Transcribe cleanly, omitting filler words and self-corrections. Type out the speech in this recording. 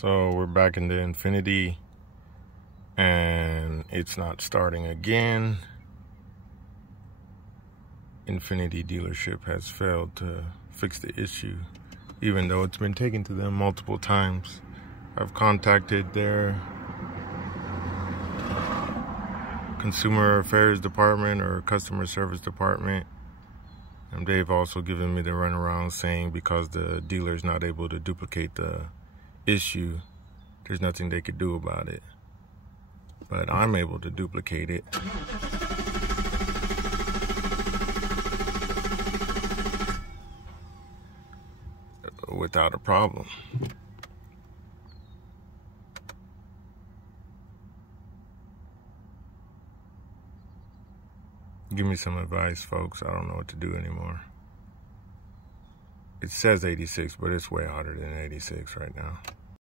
So we're back in the Infiniti and it's not starting again. Infiniti dealership has failed to fix the issue, even though it's been taken to them multiple times. I've contacted their consumer affairs department or customer service department, and they've also given me the runaround saying because the dealer is not able to duplicate the issue, there's nothing they could do about it. But I'm able to duplicate it. Without a problem. Give me some advice, folks. I don't know what to do anymore. It says 86, but it's way hotter than 86 right now.